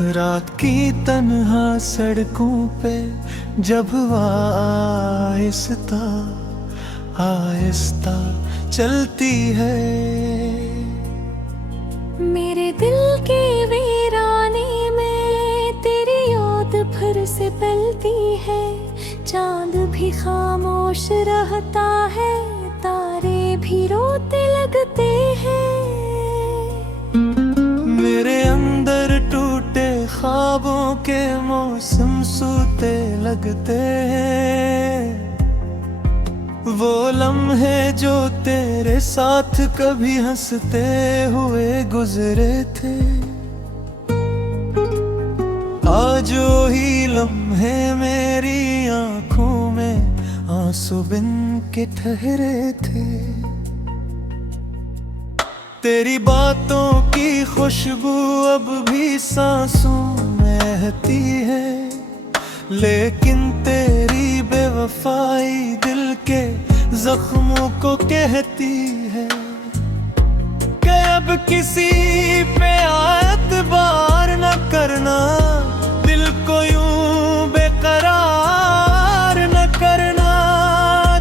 रात की तन्हा सड़कों पे जब आहिस्ता आहिस्ता चलती है, मेरे दिल के वीराने में तेरी याद फिर से पलती है। चांद भी खामोश रहता है, तारे भी रोते लगते हैं। मेरे अंदर टूटे ख्वाबों के मौसम सूते लगते हैं। वो लम्हे जो तेरे साथ कभी हंसते हुए गुजरे थे, आज वही लम्हे मेरी आंखों में आंसू बिन के ठहरे थे। तेरी बातों की खुशबू अब भी सांसों में रहती है, लेकिन तेरी बेवफाई दिल के जख्मों को कहती है कि अब किसी पे एतबार न करना, दिल को यूं बेकरार न करना।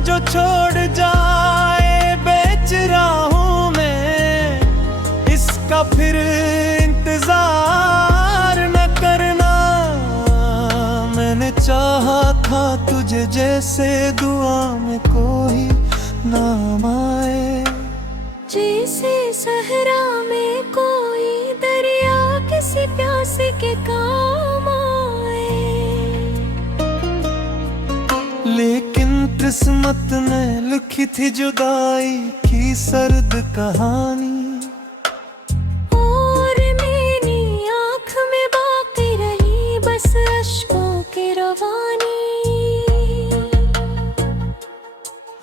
जो छोड़ जाए बेच राहों में, इसका फिर इंतजार न करना। मैंने चाहा था तुझे जैसे दुआ में कोई नाम आए, जैसे सहरा में कोई दरिया किसी प्यासे के काम आए। लेकिन किस्मत ने लिखी थी जुदाई की सर्द कहानी, और मेरी आँख में बाकी रही बस अश्कों की रवानी।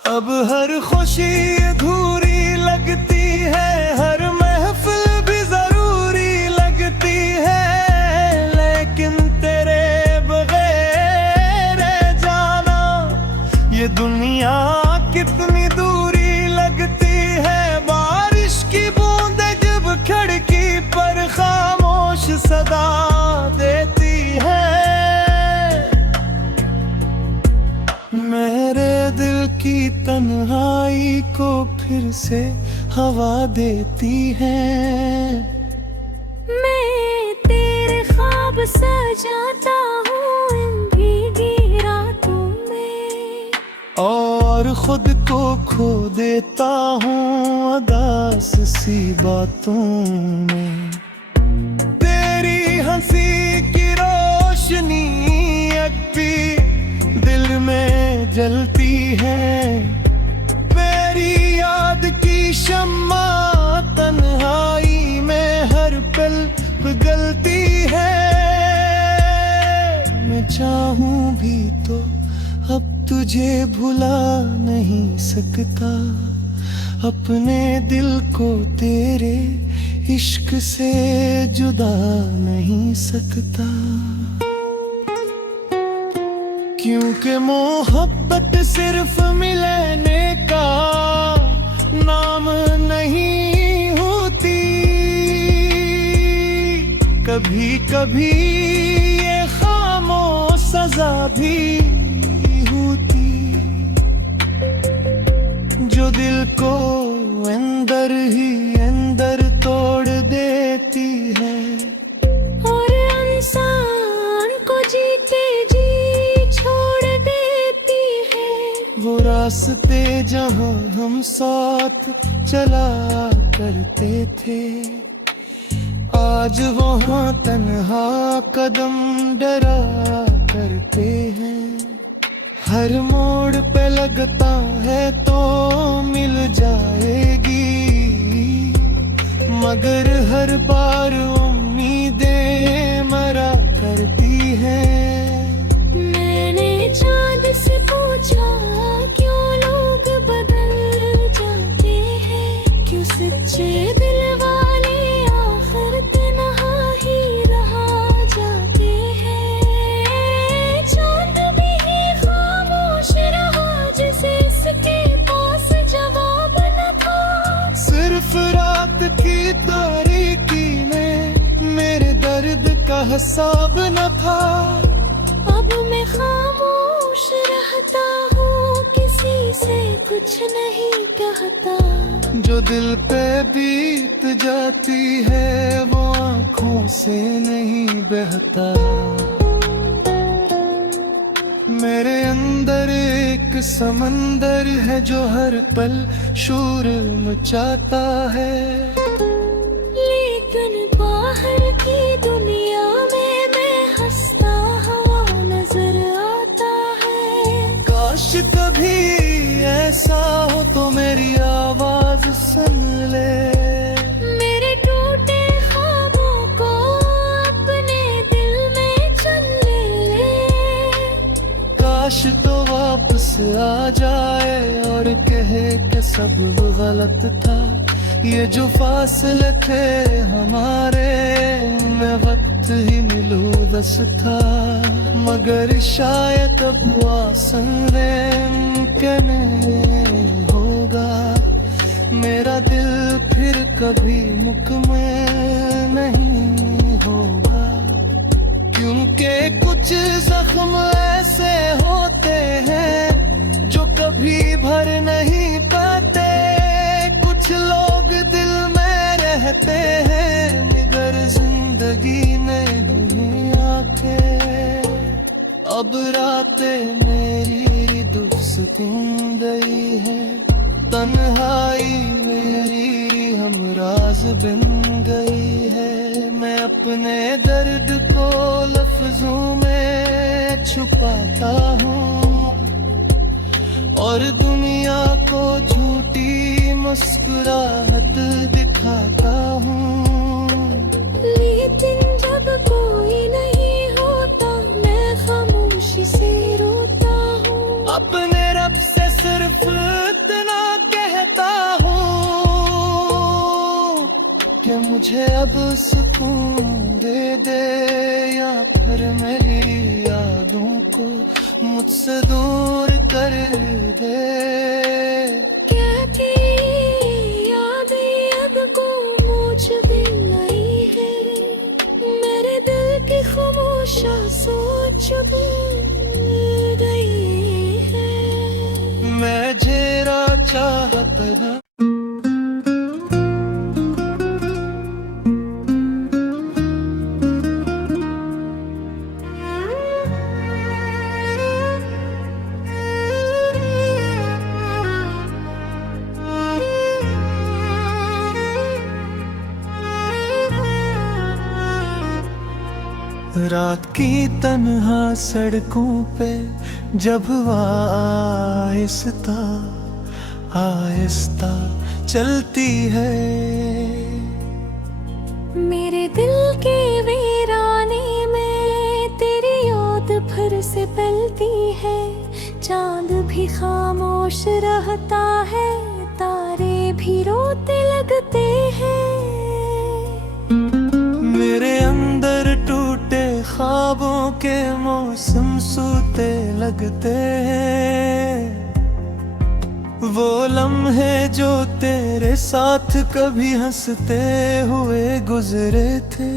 अब हर खुशी अधूरी लगती है, हर महफिल भी जरूरी लगती है। लेकिन तेरे बगैर जाना, ये दुनिया कितनी दूरी लगती है। बारिश की बूंदें जब खिड़की पर खामोश सदा देती है, मेरे दिल की तन्हाई को फिर से हवा देती है। मैं तेरे ख्वाब सजाता हूँ इन भीगी रातों में, और खुद को खो देता हूँ उदास सी बातों में। तेरी हंसी की रोशनी अब भी दिल में जलती है, मेरी याद की शम्मा तन्हाई में हर पल पिघलती है। मैं चाहूं भी तो अब तुझे भुला नहीं सकता, अपने दिल को तेरे इश्क से जुदा नहीं सकता। क्योंकि मोहब्बत सिर्फ मिलने का नाम नहीं होती, कभी कभी ये खामोश सजा भी होती, जो दिल को अंदर ही अंदर तोड़ देती है, और इंसान को जीते जी छोड़ देती है। वो रास्ते जहां हम साथ चला करते थे, आज वहाँ तन्हा कदम डरा करते हैं। हर मोड़ पे लगता है तो मिल जाएगी, मगर हर बार उम्मीदें मरा करती हैं। मैंने चाँद से पूछा क्यों लोग बदल जाते हैं, क्यों सच्चे दिल वाले आखिर तन्हा ही रह जाते हैं। चाँद भी खामोश रहा जिसे इसके पास जवाब न था, सिर्फ रात की तारीकी हिसाब न था। अब मैं खामोश रहता हूँ, किसी से कुछ नहीं कहता। जो दिल पे बीत जाती है वो आंखों से नहीं बहता। मेरे अंदर एक समंदर है जो हर पल शोर मचाता है। लेकिन बाहर की दुनिया में मैं हंसता हुआ नजर आता है। काश कभी ऐसा हो तो मेरी आवाज सुन ले। मेरे टूटे ख्वाबों को अपने दिल में चल ले। काश तो वापस आ जाए और कहे कि सब गलत था। ये जो फासले थे हमारे, मैं वक्त ही मिलूं बस था। मगर शायद अब वासने कहने होगा। मेरा दिल फिर कभी मुकम्मल नहीं होगा। क्योंकि कुछ जख्म ऐसे होते हैं जो कभी भर नहीं पाते। कुछ लोग दिल में रहते हैं मगर जिंदगी में नहीं आते। अब रातें मेरी दुरुस्त गई है, तन्हाई मेरी हमराज बन गई है। मैं अपने दर्द को लफ्जों में छुपाता हूँ और दुनिया को झूठी मुस्कुराहट दिखाता हूँ। लेकिन जब कोई नहीं होता मैं खामोशी से रोता हूँ। अपने रब से सिर्फ इतना कहता हूँ कि मुझे अब सुकून दे दे, या फिर मेरी यादों को मुझसे दूर कर दे। कहती यादें अब को मुझ भी नहीं है। मेरे दिल की खामोशा सोच भूल गई है। मैं झेरा चाहता था। रात की तन्हा सड़कों पे जब आहिस्ता आहिस्ता चलती है। मेरे दिल के वीराने में तेरी याद फिर से पलती है। चांद भी खामोश रहता है, तारे भी रोते लगते हैं। मेरे अंदर टूटे ख्वाबों के मौसम सूते लगते हैं। वो लम्हे जो तेरे साथ कभी हंसते हुए गुजरे थे,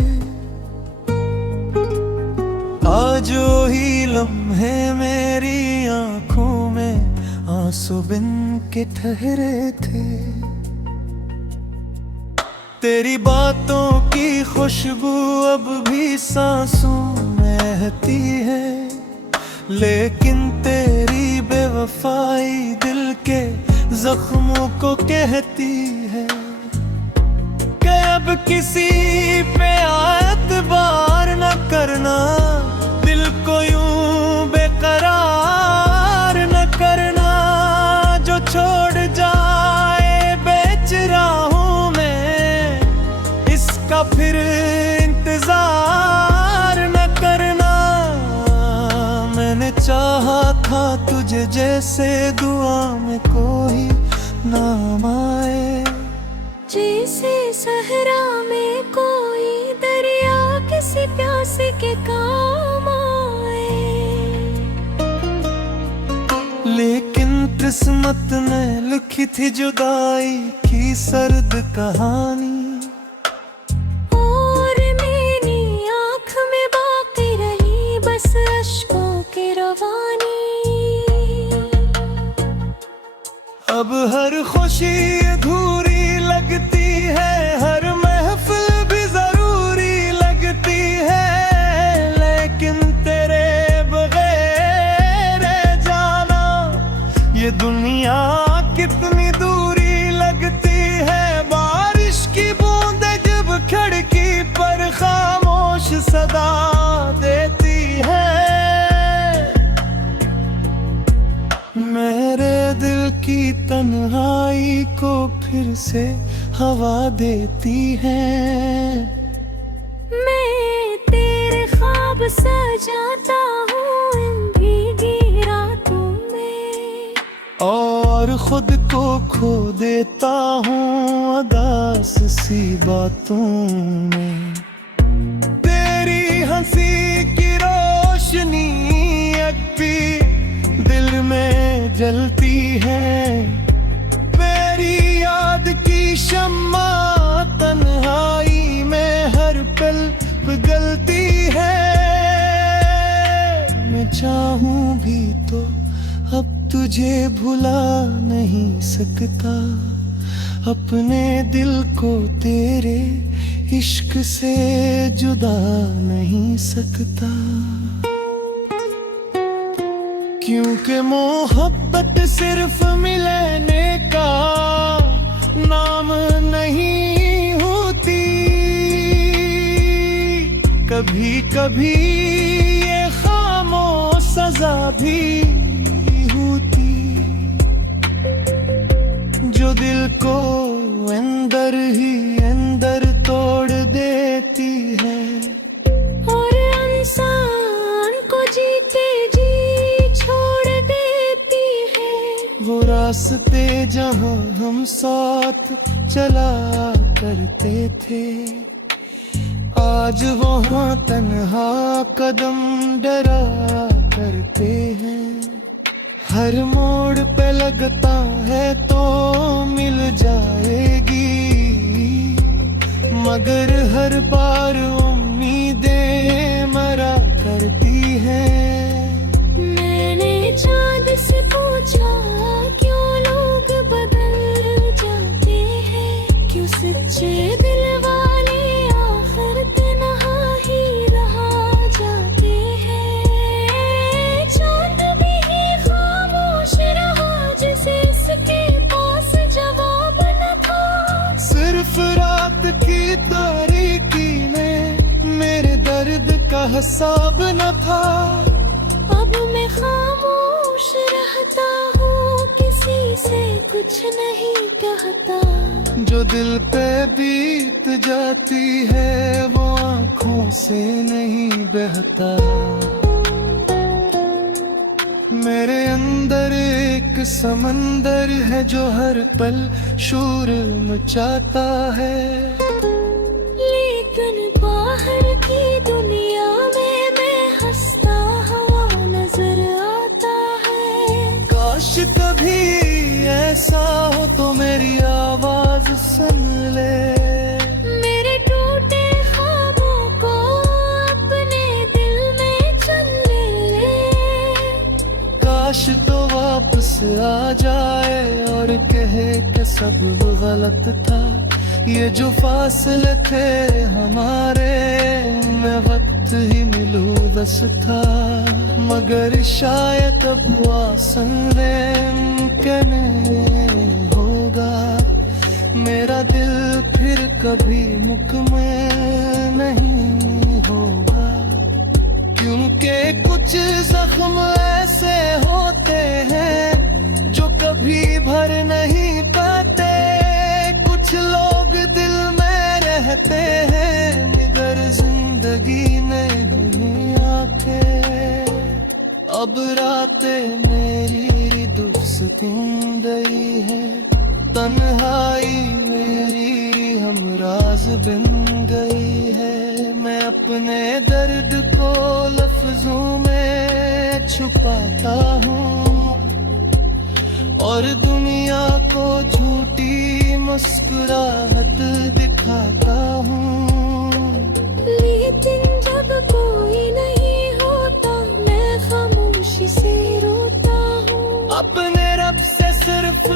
आज वही लम्हे मेरी आंखों में आंसू बिन के ठहरे थे। तेरी बातों की खुशबू अब भी सांसों में रहती है, लेकिन तेरी बेवफाई दिल के जख्मों को कहती है कि अब किसी पे एतबार न करना, दिल को यूं बेकरार न करना। जो छोड़ जाए बेच रहा हूँ मैं, इसका फिर इंतजार न करना। मैंने चाहा था तुझे जैसे दुआ में कोई नाम आए, जैसे सहरा में कोई दरिया किसी प्यासे के काम आए। लेकिन किस्मत ने लिखी थी जुदाई की सर्द कहानी, और मेरी आँख में अब हर खुशी अधूरी लगती है, हर महफिल भी जरूरी लगती है, लेकिन तेरे बगैर जाना ये दुनिया कितनी दूरी लगती है। बारिश की बूंदें जब खिड़की पर खामोश सदा देती है, मेरे दिल की तन्हाई को फिर से हवा देती है। मैं तेरे ख्वाब सजाता हूँ इन भीगी रातों में, और खुद को खो देता हूँ उदास सी बातों में। तेरी हंसी की रोशनी अब भी दिल में जलती है, मेरी याद की शम्मा तन्हाई में हर पल पिघलती है। मैं चाहूं भी तो अब तुझे भुला नहीं सकता, अपने दिल को तेरे इश्क से जुदा नहीं सकता, क्योंकि मोहब्बत सिर्फ मिलने का नाम नहीं होती, कभी कभी ये खामोश सजा भी होती, जो दिल को अंदर ही अंदर तोड़ देती है, और इंसान को जीते जी छोड़ देती है। वो रास्ते जहां हम साथ चला करते थे, आज वहाँ तन्हा कदम डरा करते हैं। हर मोड़ पे लगता है तो मिल जाएगी, मगर हर बार उम्मीदें मरा करती हैं। मैंने चाँद से पूछा क्यों लोग बदल जाते हैं, क्यों सच्चे दिल वाले आखिर तन्हा ही रहा जाते हैं। चाँद भी खामोश रहा जिसे इसके पास जवाब न था, सिर्फ रात की तारीकी में मेरे दर्द का हिसाब न था। अब मैं खामोश रहता हूँ, किसी से कुछ नहीं कहता, जो दिल पे बीत जाती है वो आँखों से नहीं बहता। मेरे अंदर एक समंदर है जो हर पल शोर मचाता है, लेकिन बाहर की दुनिया में मैं हंसता हुआ नजर आता है। काश कभी ऐसा हो तो मेरी आवाज सुन ले, मेरे टूटे ख्वाबों को अपने दिल में चुन ले। काश तो वापस आ जाए और कहे कि सब गलत था, ये जो फासले थे हमारे में वक्त ही मिलूं बस था, मगर शायद अब वासने कहने होगा, मेरा दिल फिर कभी मुकम्मल नहीं होगा, क्योंकि कुछ जख्म ऐसे होते हैं जो कभी भर नहीं पाते, कुछ लोग दिल में रहते हैं मगर जिंदगी में नहीं आते। अब रातें मेरी दुख से तुम गई है, तन्हाई मेरी हमराज बन गई है, मैं अपने दर्द को लफ्जों में छुपाता हूँ और दुनिया को झूठी मुस्कुराहट दिखाता हूँ। लेकिन जब कोई नहीं होता मैं खामोशी से रोता हूँ, अपने रब से सिर्फ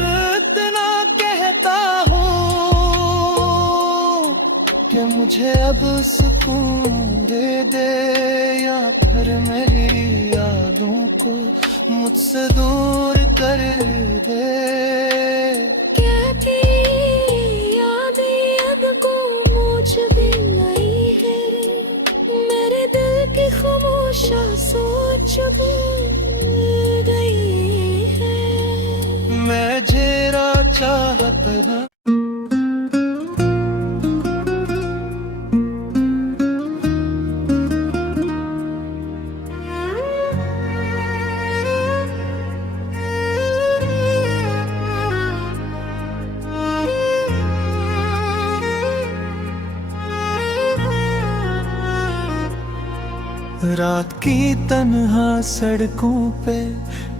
मुझे अब सुकून दे दे, या फिर मेरी यादों को मुझसे दूर कर दे। कहती यादें अब को मुझ भी नहीं है, मेरे दिल की खामोशा सोच भूल गई है। मैं जेरा चाहत है रात की तन्हा सड़कों पे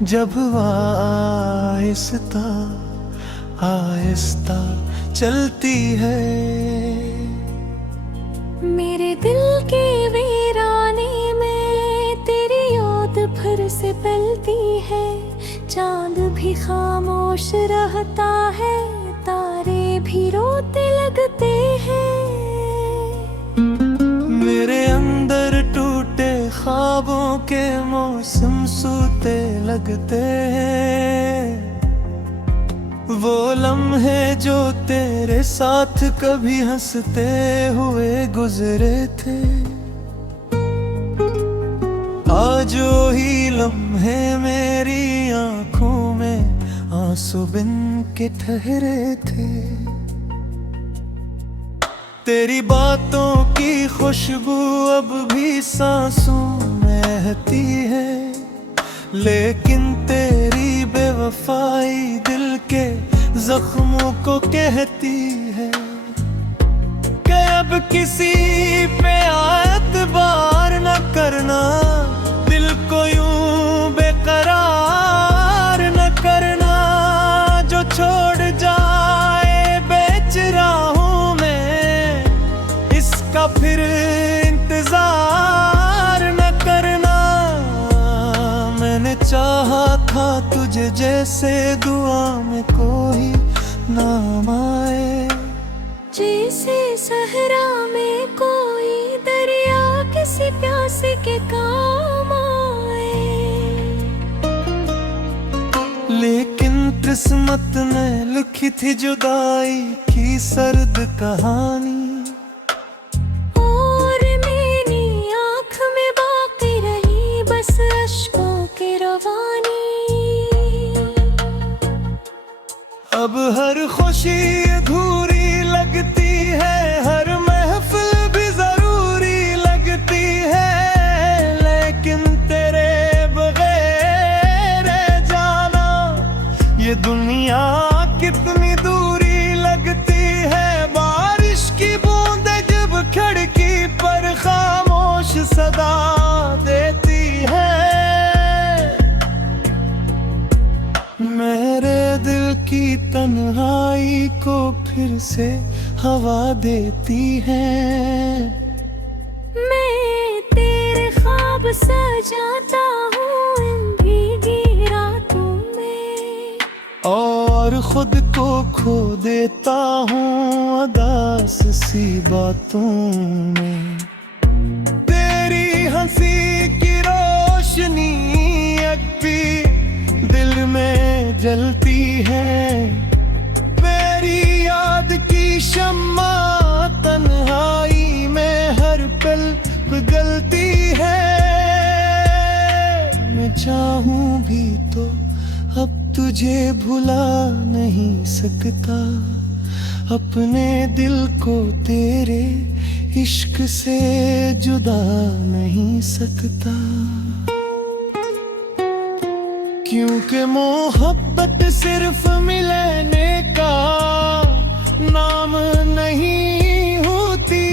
जब आहिस्ता आहिस्ता चलती है, मेरे दिल के वीराने में तेरी याद फिर से पलती है। चांद भी खामोश रहता है, तारे भी रोते लगते हैं। मेरे अंदर टूटे ख्वाबों के मौसम सूते लगते हैं। वो लम्हे जो तेरे साथ कभी हंसते हुए गुजरे थे, आज वही लम्हे मेरी आंखों में आंसू बिन के ठहरे थे। तेरी बातों की खुशबू अब भी सांसों में रहती है, लेकिन तेरी बेवफाई दिल के जख्मों को कहती है कि अब किसी पे एतबार न करना, दिल को यूं बेकरार न करना। जो छोड़ जाए बेच राहों में, इसका फिर इंतजार न करना। मैंने चाहा था तुझे जैसे दुआ में कोई नाम आए, जैसे सहरा में कोई दरिया किसी प्यासे के काम आए। लेकिन किस्मत ने लिखी थी जुदाई की सर्द कहानी, और मेरी आँख में बाकी रही बस अश्कों की रवानी। अब हर खुशी अधूरी लगती है, हर महफिल भी जरूरी लगती है, लेकिन तेरे बगैर जाना ये दुनिया कितनी दूरी लगती है। बारिश की बूंदें जब खिड़की पर खामोश सदा देती है, मेरे दिल की तन्हाई को फिर से हवा देती है। मैं तेरे ख्वाब सजाता हूँ इन भीगी रातों में, और खुद को खो देता हूँ उदास सी बातों में। तेरी हंसी की रोशनी अब भी दिल में जलती है, मेरी याद की शम्मा तन्हाई में हर पल पिघलती है। मैं चाहूं भी तो अब तुझे भुला नहीं सकता, अपने दिल को तेरे इश्क से जुदा नहीं सकता। क्योंकि मोहब्बत सिर्फ मिलने का नाम नहीं होती,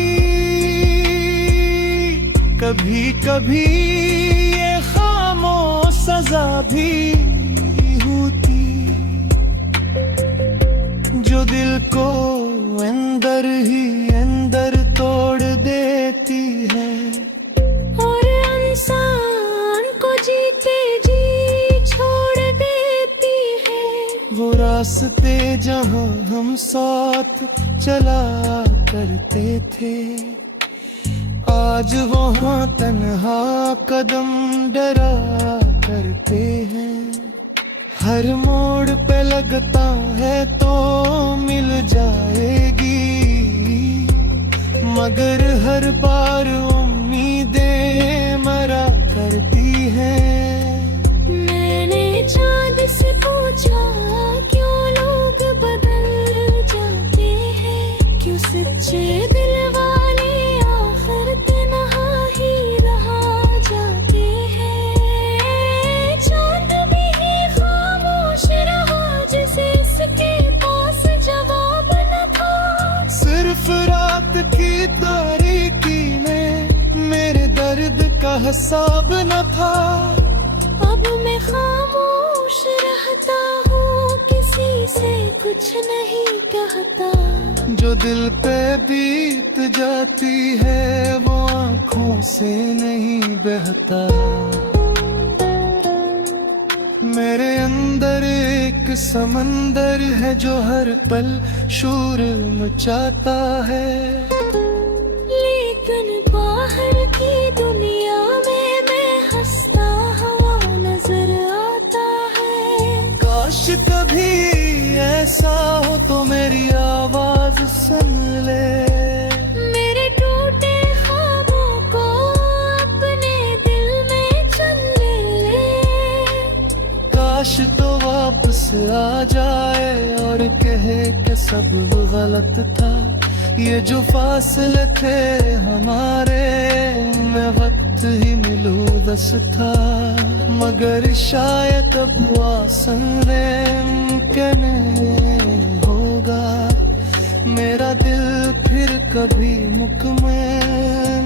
कभी कभी ये खामोश सजा भी होती, जो दिल को अंदर ही अंदर तोड़ देती है, और इंसान को जीते जी छोड़ देती है। वो रास्ते रास्ते जहां हम साथ चला करते थे, आज वहां तन्हा कदम डरा करते हैं। हर मोड़ पे लगता है तो मिल जाएगी, मगर हर बार उम्मीदें मरा करती हैं। मैंने चांद से पूछा क्यों लोग बदल जाते हैं, क्यों सच्चे दिल वाले आखिर तन्हा ही रहा जाते हैं। चांद भी खामोश रहा जिसे इसके पास जवाब न था। सिर्फ रात की तारीकी में मेरे दर्द का हिसाब न था। अब मैं खामोश रहता हूँ, किसी से कुछ नहीं कहता। जो दिल पे बीत जाती है वो आंखों से नहीं बहता। मेरे अंदर एक समंदर है जो हर पल शोर मचाता है, लेकिन बाहर की दुनिया में मैं हंसता हुआ नजर आता है। काश कभी ऐसा हो तो मेरी आवाज सुन ले, मेरे टूटे ख्वाबों को अपने दिल में चुन ले। काश तो वापस आ जाए और कहे कि सब गलत था। ये जो फासले थे हमारे, मैं वक्त ही मिलूं बस था। मगर शायद अब आसरे कहने होगा, मेरा दिल फिर कभी मुकम्मल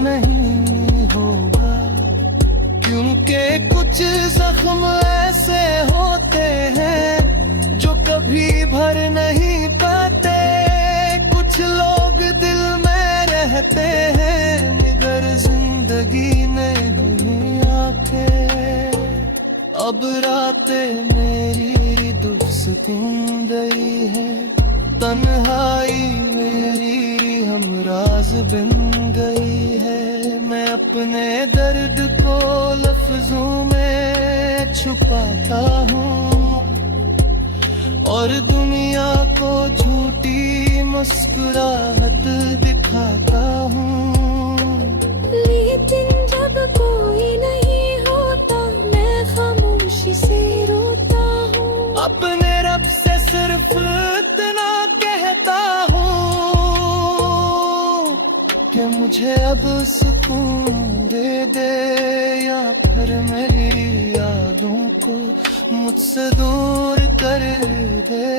नहीं होगा। क्योंकि कुछ जख्म ऐसे होते हैं जो कभी भर नहीं पाते। कुछ लोग दिल में रहते हैं मगर जिंदगी में नहीं आते। अब रातें मेरी दुरुस्त गई है, तन्हाई मेरी हमराज बन गई है। मैं अपने दर्द को लफ्जों में छुपाता हूँ और दुनिया को झूठी मुस्कुराहट दिखाता हूँ। लेकिन जब कोई नहीं होता मैं खामोशी से रोता हूँ। अपने रब से सिर्फ इतना कहता हूँ कि मुझे अब सुकून दे दे, या फिर मेरी यादों को मुझसे दूर कर दे।